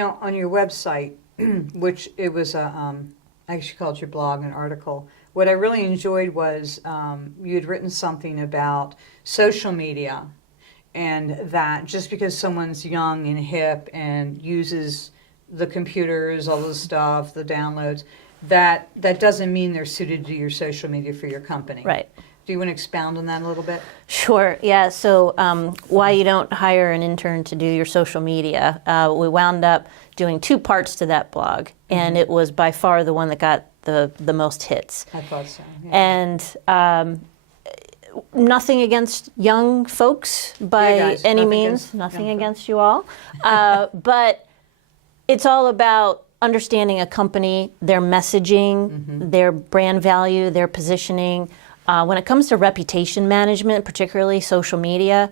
on your website, which it was I actually called your blog an article. What I really enjoyed was you had written something about social media, and that just because someone's young and hip and uses the computers, all the stuff, the downloads, that doesn't mean they're suited to your social media for your company. Right. Do you want to expound on that a little bit? Sure. Yeah. So why you don't hire an intern to do your social media? We wound up doing 2 parts to that blog, and it was by far the one that got the most hits. I thought so. Yeah. And nothing against young folks by guys, any nothing means. against Nothing young against you all. But it's all about understanding a company, their messaging, their brand value, their positioning. When it comes to reputation management, particularly social media,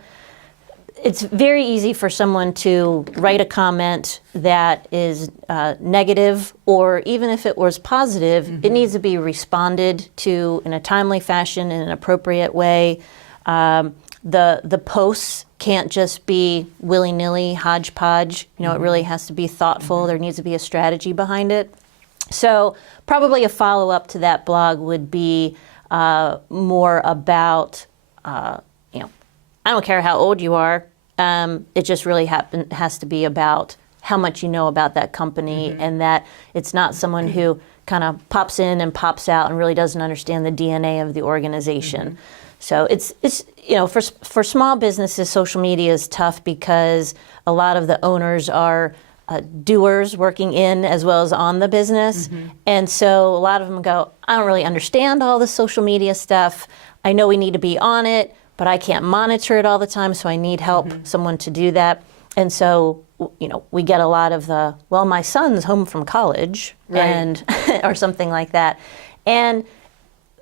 it's very easy for someone to write a comment that is negative, or even if it was positive, it needs to be responded to in a timely fashion, in an appropriate way. The posts can't just be willy-nilly, hodgepodge. It really has to be thoughtful. There needs to be a strategy behind it. So probably a follow-up to that blog would be more about, I don't care how old you are. It just really has to be about how much you know about that company, and that it's not someone who kind of pops in and pops out and really doesn't understand the DNA of the organization. So it's for small businesses, social media is tough because a lot of the owners are doers working in as well as on the business. And so a lot of them go, I don't really understand all the social media stuff. I know we need to be on it, but I can't monitor it all the time, so I need help, someone to do that. And so, we get a lot of my son's home from college, right, and or something like that. And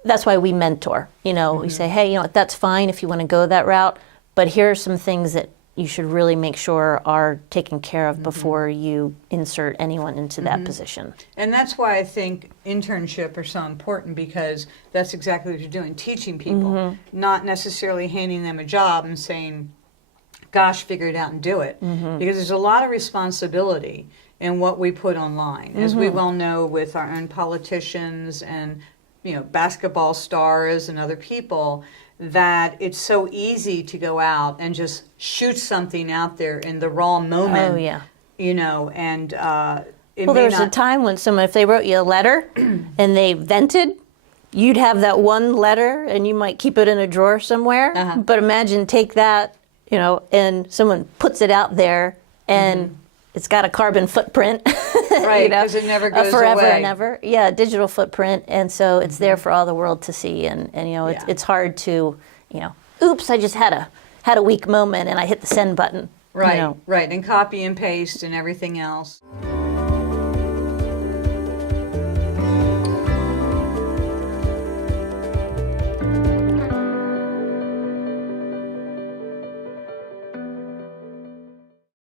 that's why we mentor. We say, hey, that's fine if you want to go that route, but here are some things that you should really make sure are taken care of before you insert anyone into that position. And that's why I think internship are so important, because that's exactly what you're doing, teaching people, not necessarily handing them a job and saying, gosh, figure it out and do it. Because there's a lot of responsibility in what we put online. As we well know with our own politicians and basketball stars and other people, that it's so easy to go out and just shoot something out there in the raw moment. Oh, yeah. And there was a time when if they wrote you a letter and they vented, you'd have that one letter and you might keep it in a drawer somewhere. But imagine take that, and someone puts it out there and it's got a carbon footprint. Right, because it never goes forever away. And ever. Yeah, digital footprint. And so it's there for all the world to see. And it's hard to, oops, I just had a weak moment and I hit the send button. Right, right, and copy and paste and everything else.